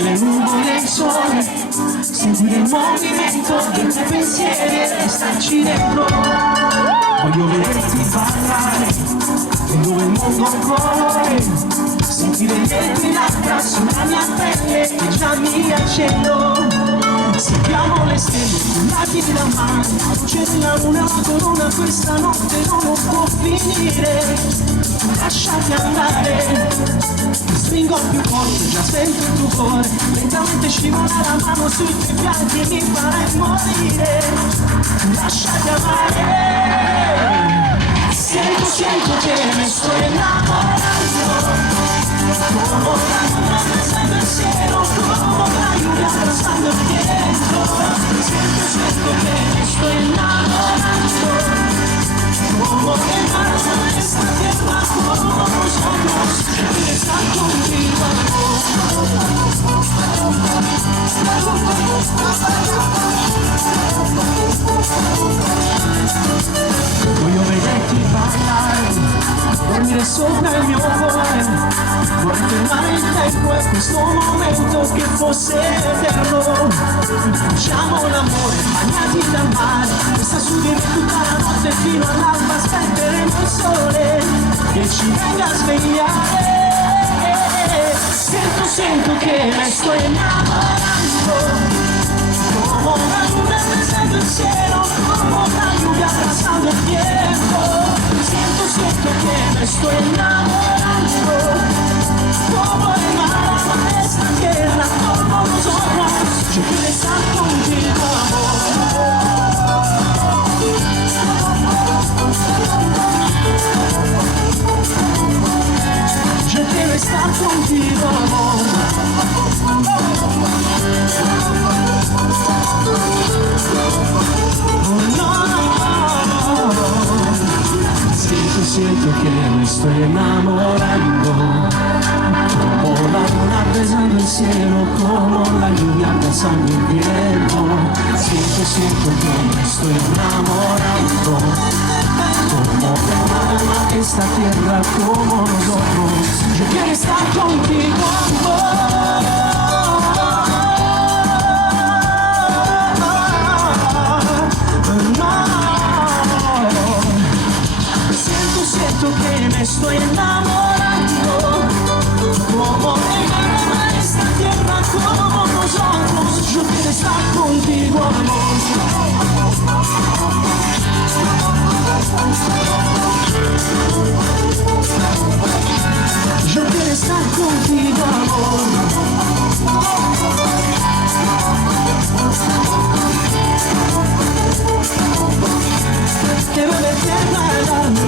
come le nuvole e il sole, seguire il movimento dei tuoi pensieri e restarci dentro. Voglio vederti ballare dove il mondo corre, sentire le tue labbra sulla mia pelle che già mi accendo. Seguiamo le stelle, lati da mare, la luce della luna, la corona, questa notte non può finire. Lasciati andare, ti stringo più forte, già sento il tuo cuore, lentamente scivola la mano sui tuoi fianchi e mi farai morire. Lasciati amare, sento che mi sto innamorando. Como la luna pensando al cielo, como la lluvia pasando dietro. Siento que me estoy enamorando. Como el mar de esta tierra, como nosotros, quiero estar contigo, voglio vederti ballare, dormire sopra il mio cuore. Vorrei fermare il tempo e questo momento che fosse eterno. Facciamo l'amore bagnati dal mare, questa su di me tutta la notte fino all'alba. Aspetteremo il sole che ci venga a svegliare. Sento che me sto innamorando. Como la luna pensando il cielo, como la lluvia pasando el tiempo. Siento que me estoy enamorando. Como el mar a esta tierra, como nosotros, yo quiero estar contigo, amor. Yo quiero estar contigo, amor. Oh, no, no. Siento que me estoy enamorando. Como la luna besando el cielo, como la lluvia besando el viento. Siento que me estoy enamorando. Como el mar de esta tierra, como nosotros. Yo quiero estar contigo, amor. Siento que me estoy enamorando. Como el mar de esta tierra, como nosotros. Yo quiero estar contigo, amor. Yo quiero estar contigo, amor. Quiero verte bailar.